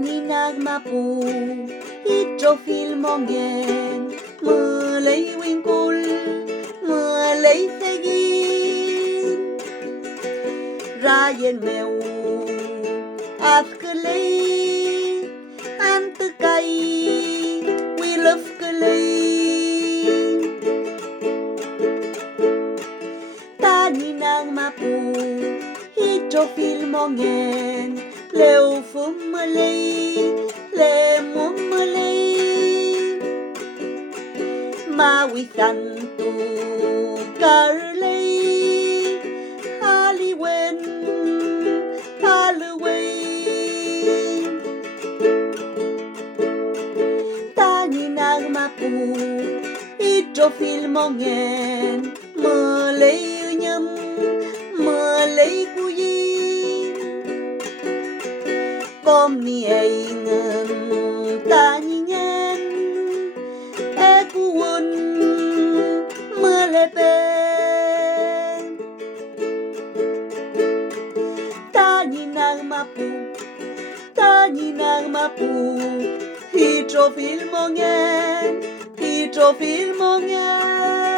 ni nagmapu Itxofill Mogen mulai winkul mulai thegin Ryan meu afkelei antekai wilafkelei Tani nagmapu Itxofill Mogen leu fumalei le mumalei Mawi tantu karlei Haliwen Halaway Tani nagmapu Itxofill Mogen mulai nyam mulai kuyin Kom ni aingan tani nyen Ekuun melepen Tani nagmapu Itxofill Mogen Itxofill Mogen